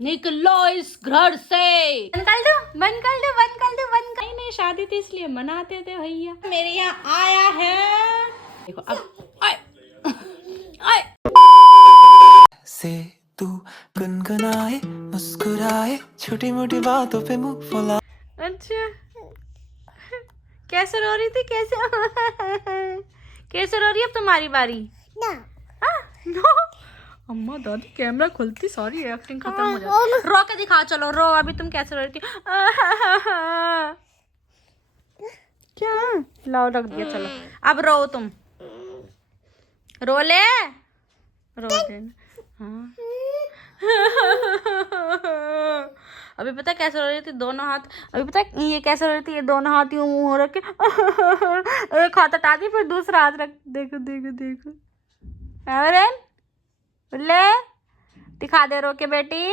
निकलो इस घर से। बंद कर दो, बंद कर दो, बंद कर दो, बंद कर। नहीं शादी थी इसलिए मनाते थे भैया। मेरे यहाँ आया है, देखो अब आए आए से तू गुनगुनाए मुस्कुराए छोटी मोटी बातों पे मुंह फुला। अच्छा कैसे रो रही थी, कैसे कैसे रो रही है अब तुम्हारी बारी ना? नो अम्मा दादी कैमरा खुलती सारी एक्टिंग खत्म हो जाती। रो के दिखाओ, चलो रो। अभी तुम कैसे रो रही थी? क्या लाओ रख दिया, चलो अब रो तुम, रो ले, रो दे। हाँ अभी पता कैसे रो रही थी, दोनों हाथ। अभी पता ये कैसे रो रही थी, ये दोनों हाथ यूं मुंह रख के एक हाथ हटा दी फिर दूसरा हाथ रख। देखो देखो देखो ले दिखा दे रो के बेटी।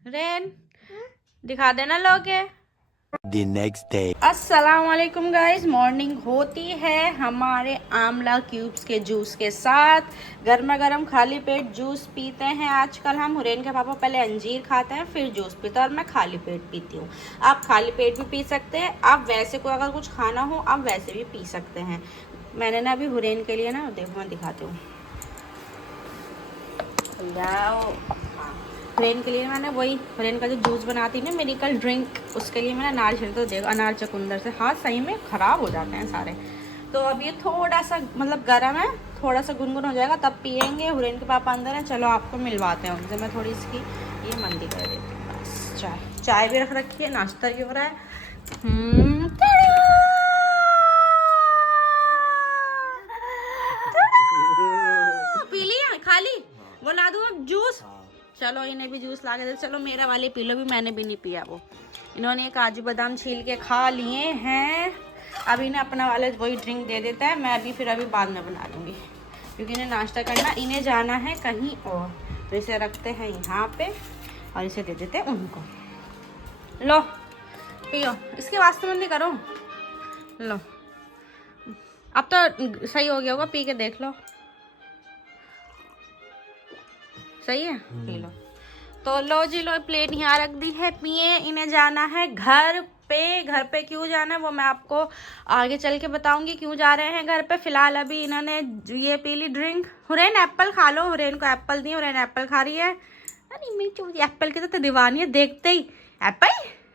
रेन दिखा देना लो के। The next day. अस्सलामुअलैकुम गाइस, मॉर्निंग होती है हमारे आंवला क्यूब्स के जूस के साथ। गर्मा गर्म खाली पेट जूस पीते हैं आजकल हम। हुरैन के पापा पहले अंजीर खाते हैं फिर जूस पीते हैं और मैं खाली पेट पीती हूँ। आप खाली पेट भी पी सकते हैं, आप वैसे को अगर कुछ खाना हो आप वैसे भी पी सकते हैं। मैंने ना अभी हुरैन के लिए ना, देखो मैं दिखाती हूँ, हुरैन के लिए मैंने वही हुरैन का जो जूस बनाती है ना मेडिकल ड्रिंक, उसके लिए मैंने अनार छिलका। तो देखो अनार चकुंदर से हाथ सही में ख़राब हो जाते हैं सारे। तो अब ये थोड़ा सा मतलब गर्म है, थोड़ा सा गुनगुन हो जाएगा तब पियेंगे। हुरैन के पापा अंदर हैं, चलो आपको मिलवाते हैं उनसे। मैं थोड़ी इसकी ये मंदी कर देती हूँ बस। चाय भी रख रखी है, नाश्ता भी हो रहा है। पी लिया, खा ली, वो ला दूँ अब जूस। चलो इन्हें भी जूस ला के दे। चलो मेरा वाले पी लो भी, मैंने भी नहीं पिया वो। इन्होंने ये काजू बादाम छील के खा लिए हैं। अब इन्हें अपना वाले वही ड्रिंक दे देता है। मैं अभी फिर अभी बाद में बना लूँगी क्योंकि इन्हें नाश्ता करना, इन्हें जाना है कहीं और। तो इसे रखते हैं यहाँ पे और इसे दे देते हैं उनको। लो पियो, इसके वास्ते मंदी करो। लो अब तो सही हो गया होगा, पी के देख लो सही है, पी लो। तो लो जी लो, प्लेट यहाँ रख दी है, पिए। इन्हें जाना है घर पे। घर पे क्यों जाना है वो मैं आपको आगे चल के बताऊंगी क्यों जा रहे हैं घर पे। फिलहाल अभी इन्होंने ये पी ली ड्रिंक। हुरैन एप्पल खा लो, हुरैन को एप्पल दिए, हुरैन एप्पल खा रही है। अरे मेरी चूजी एप्पल की तो दीवानी है, देखते ही एप्पल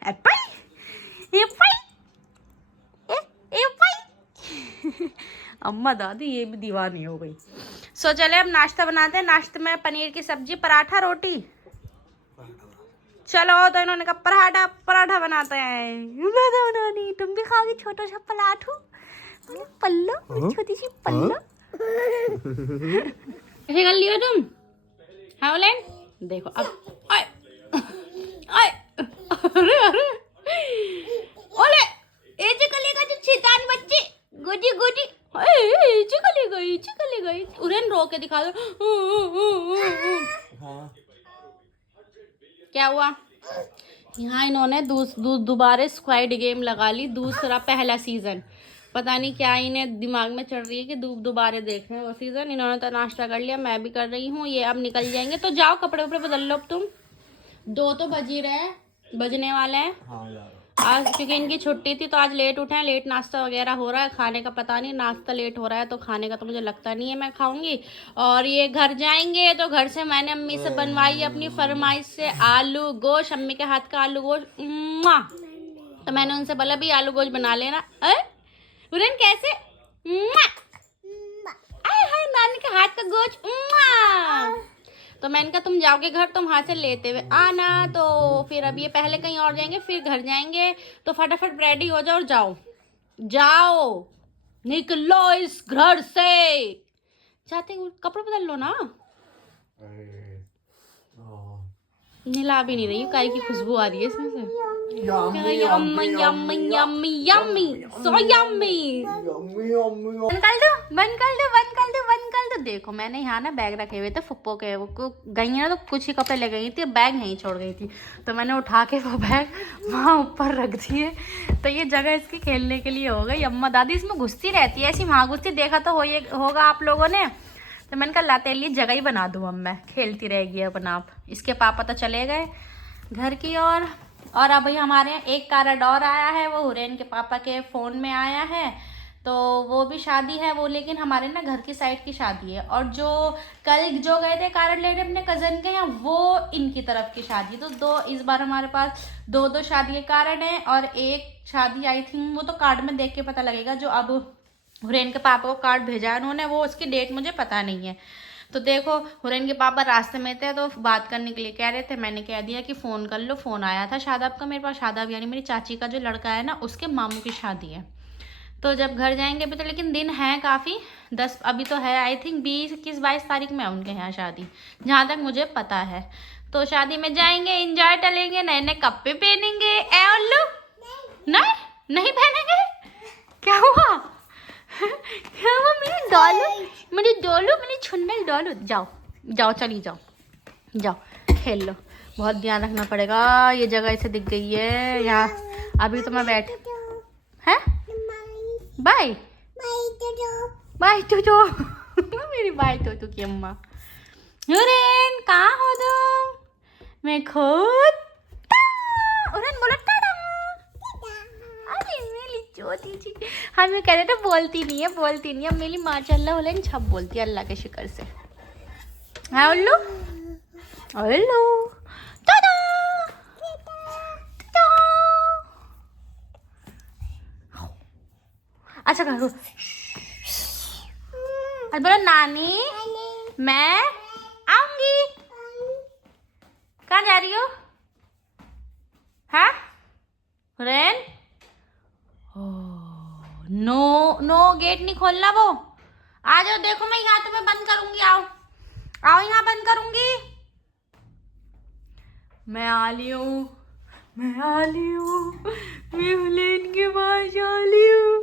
एप्पल एप्पल एप्पल। अम्मा दादी ये भी दीवानी हो गई। सो चले अब नाश्ता बनाते हैं। नाश्ते में पनीर की सब्जी, पराठा, रोटी। चलो तो इन्होंने कहा पराठा पराठा बनाते हैं। बनानी तुम भी खाओगी छोटा सा पराठू, पल्लो छोटी सी पल्लो। ऐसे कर लियो तुम। हाँ देखो अब आए आए अरे अरे ओले ए चलेगा जो शैतान बच्चे, गोदी गोदी चली गई। उन्हें रो के दिखा दो। क्या हुआ? यहाँ इन्होंने दोबारा स्क्वाड गेम लगा ली, दूसरा पहला सीजन। पता नहीं क्या इन्हें दिमाग में चढ़ रही है कि दोबारा देख रहे हैं वो सीजन। इन्होंने तो नाश्ता कर लिया, मैं भी कर रही हूँ। ये अब निकल जाएंगे तो जाओ कपड़े वपड़े बदल लो। अब तुम 2 तो बज ही रहे, बजने वाले हैं। हाँ आज क्योंकि इनकी छुट्टी थी तो आज लेट उठे हैं, लेट नाश्ता वगैरह हो रहा है। खाने का पता नहीं, नाश्ता लेट हो रहा है तो खाने का तो मुझे लगता नहीं है मैं खाऊंगी। और ये घर जाएंगे तो घर से मैंने अम्मी से बनवाई अपनी फरमाइश से आलू गोश्त, अम्मी के हाथ का आलू गोश्त। तो मैंने उनसे बोला भी आलू गोश्त बना लेना। हुरैन कैसे? हाय नानी के हाथ का गोश्त। तो मैंने कहा तुम जाओगे घर तुम हाथ से लेते हुए आना। तो फिर अब ये पहले कहीं और जाएंगे फिर घर जाएंगे। तो फटाफट रेडी हो जाओ और जाओ जाओ, निकलो इस घर से। जाते कपड़े बदल लो ना। नीला भी नहीं रही, काय की खुशबू आ रही है इसमें से। Yummy yummy yummy yummy so yummy. बंद कर दो, बंद कर दो, बंद कर दो, बंद कर दो। देखो मैंने यहाँ ना बैग रखे हुए थे फुप्पो के, वो गई है ना तो कुछ ही कपड़े ले गई थी, बैग यहीं छोड़ गई थी। तो मैंने उठा के वो बैग वहाँ ऊपर रख दिए। तो ये जगह इसकी खेलने के लिए हो गई। अम्मा दादी इसमें घुसती रहती है ऐसी, वहाँ घुसती, देखा तो होगा आप लोगों ने। तो मैंने कहा ला तेरे लिए जगह ही बना दूँ अब मैं, खेलती रहेगी अपन आप। इसके पापा तो चले गए घर की ओर। और अभी हमारे यहाँ एक कार्ड और आया है, वो हुरैन के पापा के फ़ोन में आया है। तो वो भी शादी है वो, लेकिन हमारे ना घर की साइड की शादी है। और जो कल जो गए थे कार्ड लेने अपने कज़न के यहाँ, वो इनकी तरफ की शादी। तो दो इस बार हमारे पास दो शादी के कार्ड हैं। और एक शादी आई थिंक, वो तो कार्ड में देख के पता लगेगा, जो अब हुरैन के पापा को कार्ड भेजा है उन्होंने, वो उसकी डेट मुझे पता नहीं है। तो देखो हुरैन के पापा रास्ते में थे तो बात करने के लिए कह रहे थे, मैंने कह दिया कि फ़ोन कर लो। फ़ोन आया था शादाब का मेरे पास, शादाब यानी मेरी चाची का जो लड़का है ना, उसके मामू की शादी है। तो जब घर जाएंगे अभी तो, लेकिन दिन है काफ़ी, 10 अभी तो है आई थिंक 20-22 तारीख में उनके यहाँ शादी, जहाँ तक मुझे पता है। तो शादी में जाएंगे, एंजॉय करेंगे, नए नए कपड़े पहनेंगे। ए उल्लू नहीं पहनेंगे? क्या हुआ? क्या हुआ? मेरी छुन्नल डॉलू। जाओ चली जाओ खेल लो। बहुत ध्यान रखना पड़ेगा, ये जगह ऐसे दिख गई है यहाँ। अभी तो मैं बैठ है बाय टूटू मेरी बाय टूटू की अम्मा। हुरैन कहाँ हो तुम? मैं खुद हुरैन बोलो टाटा। अरे मेरी छोटी सी, हाँ मैं कह रहे थे बोलती नहीं है। अब मेरी माशाल्लाह हुरैन छप बोलती है अल्लाह के शुक्र से। हाँ उल्लू टाटा। अच्छा करो। और बोलो नानी मैं आऊंगी। कहाँ जा रही हो? हाँ हुरैन? नो गेट नहीं खोलना वो। आ जाओ, देखो मैं यहाँ तुम्हें बंद करूंगी। आओ यहाँ बंद करूंगी। मैं आ ली हूँ। मैं हुरैन के पास आ ली हूँ।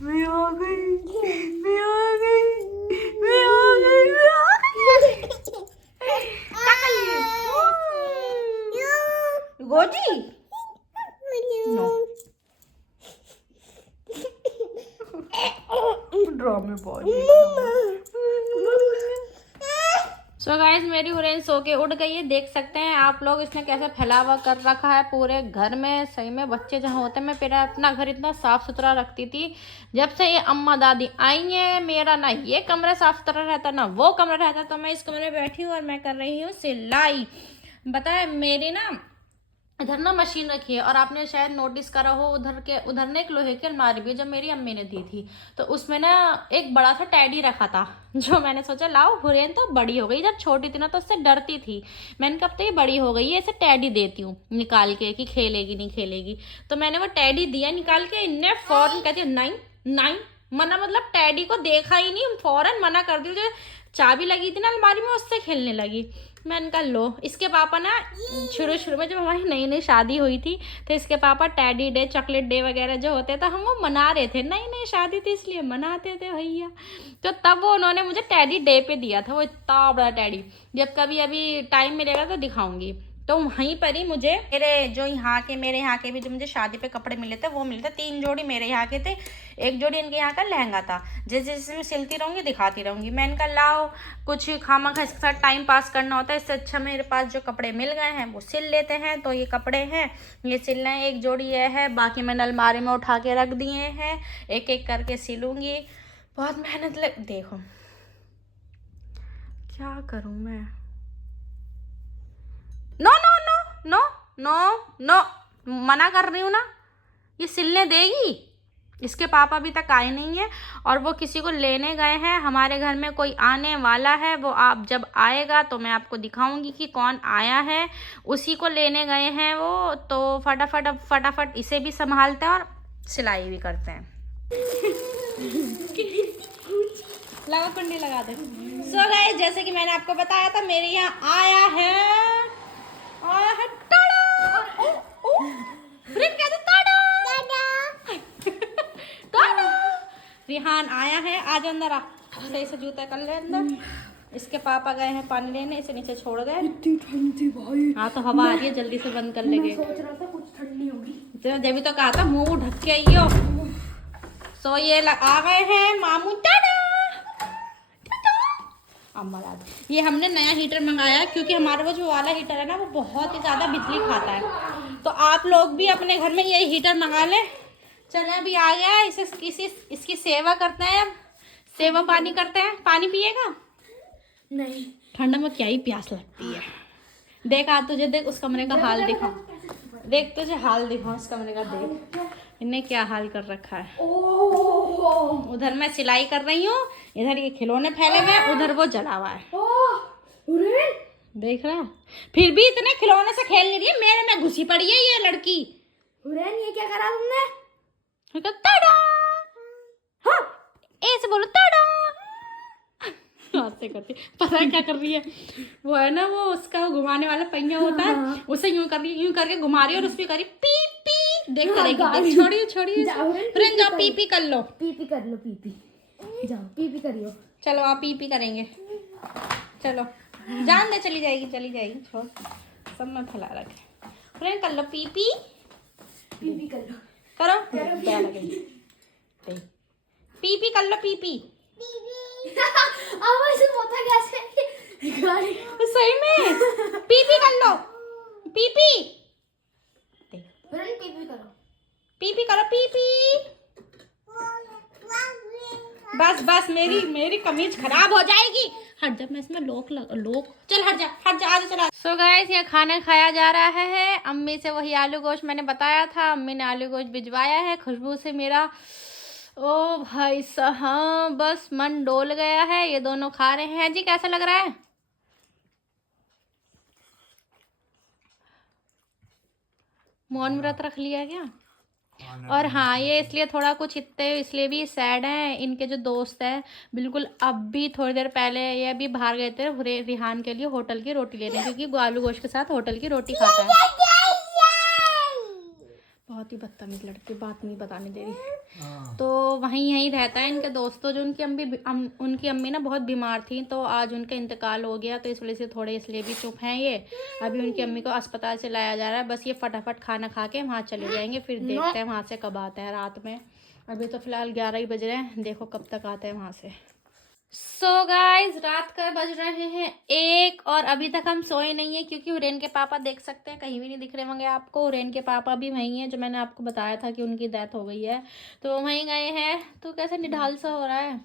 मैं आ गई। क्या कर रही है? गोदी? नो। ड्रामे सो गाइस, मेरी हुरैन सो के उठ गई है। देख सकते हैं आप लोग इसने कैसे फैलावा कर रखा है पूरे घर में। सही में बच्चे जहाँ होते हैं, मैं मेरा अपना घर इतना साफ सुथरा रखती थी। जब से ये अम्मा दादी आई हैं, मेरा ना ये कमरा साफ सुथरा रहता ना वो कमरा रहता। तो मैं इस कमरे में बैठी हूँ और मैं कर रही हूँ सिलाई। बताए मेरी ना इधर ना मशीन रखी है, और आपने शायद नोटिस करा हो उधर ना एक लोहे की अलमारी भी है, जब मेरी अम्मी ने दी थी। तो उसमें ना एक बड़ा सा टैडी रखा था, जो मैंने सोचा लाओ, हुरैन तो बड़ी हो गई, जब छोटी थी ना तो उससे डरती थी। मैंने कहा अब तो ये बड़ी हो गई है, इसे टैडी देती हूँ निकाल के कि खेलेगी नहीं खेलेगी। तो मैंने वो टैडी दिया निकाल के, इन्हें फौरन कहती है नहीं मना, मतलब टैडी को देखा ही नहीं, फौरन मना कर दी। जो चाबी लगी थी ना अलमारी में, उससे खेलने लगी। मैंने कहा लो। इसके पापा ना शुरू में जब हमारी नई शादी हुई थी, तो इसके पापा टैडी डे, चॉकलेट डे वगैरह जो होते थे, हम वो मना रहे थे। नई शादी थी इसलिए मनाते थे भैया। तो तब वो उन्होंने मुझे टैडी डे पे दिया था, वो इतना बड़ा टैडी। जब कभी अभी टाइम मिलेगा तो दिखाऊंगी। तो वहीं पर ही मुझे मेरे यहाँ के भी जो मुझे शादी पे कपड़े मिले थे वो मिले थे। 3 जोड़ी मेरे यहाँ के थे, 1 जोड़ी इनके यहाँ का लहंगा था। जैसे जैसे मैं सिलती रहूँगी दिखाती रहूँगी। मैंने कहा लाओ, कुछ खामखा इसके साथ टाइम पास करना होता है, इससे अच्छा मेरे पास जो कपड़े मिल गए हैं वो सिल लेते हैं। तो ये कपड़े हैं, ये सिलना है। 1 जोड़ी ये है, बाकी मैंने अलमारी में उठा के रख दिए हैं, एक एक करके सिलूँगी। बहुत मेहनत देखो क्या करूँ मैं। नो मना कर रही हूँ ना, ये सिलने देगी। इसके पापा अभी तक आए नहीं है, और वो किसी को लेने गए हैं। हमारे घर में कोई आने वाला है, वो आप जब आएगा तो मैं आपको दिखाऊंगी कि कौन आया है। उसी को लेने गए हैं वो। तो फटाफट इसे भी संभालते हैं और सिलाई भी करते हैं। लगा कुंडी लगा दे। सो गाइस, जैसे कि मैंने आपको बताया था, मेरे यहाँ आया है रिहान आया है। आज अंदर आ, सही से जूता कर ले अंदर। इसके पापा गए हैं पानी लेने, इसे नीचे छोड़ गए। इतनी ठंडी भाई। हाँ तो हवा आ रही है, जल्दी से बंद कर लेंगे। सोच रहा था कुछ ठंडी होगी, तो जब भी तो कहा था मुंह ढक के आइयो। सो ये आ गए हैं मामू। टाटा अमराद। ये हमने नया हीटर मंगाया क्योंकि हमारा वो जो वाला हीटर है ना वो बहुत ही ज़्यादा बिजली खाता है। तो आप लोग भी अपने घर में यही हीटर मंगा लें। चले अभी आ गया है, इसकी सेवा करते हैं। अब सेवा पानी करते हैं। पानी पिएगा? नहीं, ठंडा में क्या ही प्यास लगती है। देख आ तुझे, देख उस कमरे का हाल दिखाओ, देख तुझे हाल दिखाओ उस कमरे का, देख इन्हें क्या हाल कर रखा है। उधर मैं सिलाई कर रही हूँ, इधर ये खिलौने फैले हुए हैं, उधर वो जला हुआ है। देख रहा, फिर भी इतने खिलौने से खेल नहीं रही है, मेरे में घुसी पड़ी है ये लड़की। ये क्या करा तुमने? टाडा, हाँ ऐसे बोलो टाडा। आते करती पता है क्या कर रही है वो, है ना वो उसका घुमाने वाला पहिया होता है, उसे यूं कर रही, यूं करके घुमा रही है और उस पे करी पी पी। देख करेगी, देख छोड़िए छोड़िए, फ्रेंड जाओ पी पी कर लो, पीपी कर लो, पीपी जाओ पीपी करियो। चलो आप पी पी करेंगे, चलो जान दे, चली जाएगी छोड़, सब में फैला रखे। फ्रेंड कर लो पी पी, पीपी कर लो, करो पी पी कर लो, पी पी। आवाज होता कैसे? सही में पी पी कर लो, पी पी पीपी करो, पी पी करो, पी पी। बस मेरी कमीज खराब हो जाएगी। हट जा, मैं इसमें लोक चल हट जा आजा चला। सो गाइस ये खाना खाया जा रहा है। अम्मी से वही आलू गोश्त मैंने बताया था, अम्मी ने आलू गोश्त भिजवाया है। खुशबू से मेरा ओ भाई साहब बस मन डोल गया है। ये दोनों खा रहे हैं। जी कैसा लग रहा है? मौन व्रत रख लिया क्या? और हाँ ये इसलिए थोड़ा कुछ इतने इसलिए भी सैड हैं, इनके जो दोस्त हैं बिल्कुल अब भी थोड़ी देर पहले ये अभी बाहर गए थे रिहान के लिए होटल की रोटी लेने, क्योंकि आलू गोश्त के साथ होटल की रोटी खाता है। बहुत ही बदतमीज लड़की, बात नहीं बताने दे रही। तो यहीं रहता है इनके दोस्तों। जो उनकी अम्मी ना बहुत बीमार थी, तो आज उनका इंतकाल हो गया, तो इस वजह से थोड़े इसलिए भी चुप हैं ये। अभी उनकी अम्मी को अस्पताल से लाया जा रहा है। बस ये फटाफट खाना खा के वहाँ चले जाएंगे, फिर देखते हैं वहाँ से कब आते हैं रात में। अभी तो फिलहाल 11 ही बज रहे हैं, देखो कब तक आते हैं वहाँ से। सो गाइज रात का बज रहे हैं 1 और अभी तक हम सोए नहीं है, क्योंकि हुरैन के पापा देख सकते हैं कहीं भी नहीं दिख रहे होंगे आपको। हुरैन के पापा भी वहीं हैं, जो मैंने आपको बताया था कि उनकी डेथ हो गई है, तो वहीं गए हैं। तो कैसे निढाल सा हो रहा है,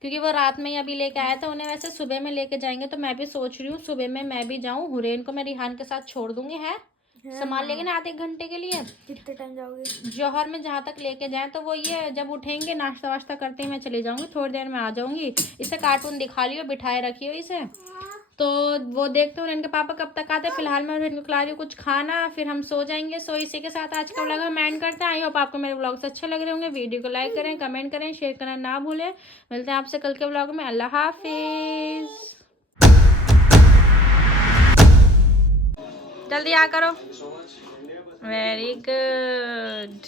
क्योंकि वो रात में ही अभी लेके आया था उन्हें। वैसे सुबह में लेके जाएंगे, तो मैं भी सोच रही हूँ सुबह में मैं भी जाऊँ। हुरैन को मैं रिहान के साथ छोड़ दूंगी, है संभाल लेंगे ना आधे घंटे के लिए। कितने टाइम जाओगे? जौहर में जहाँ तक लेके जाएं, तो वो ये जब उठेंगे नाश्ता वाश्ता करते ही मैं चली जाऊंगी, थोड़ी देर में आ जाऊंगी। इसे कार्टून दिखा लियो, बिठाए रखियो इसे, तो वो देखते हैं इनके पापा कब तक आते हैं। फिलहाल मैं इनको खिला रही हूँ कुछ खाना, फिर हम सो जाएंगे। सो इसी के साथ आज का व्लॉग हम एंड करते हैं। आई होप आपको मेरे व्लॉग्स अच्छे लग रहे होंगे। वीडियो को लाइक करें, कमेंट करें, शेयर करना ना भूलें। मिलते हैं आपसे कल के व्लॉग में। अल्लाह हाफिज। जल्दी आ करो। Very good.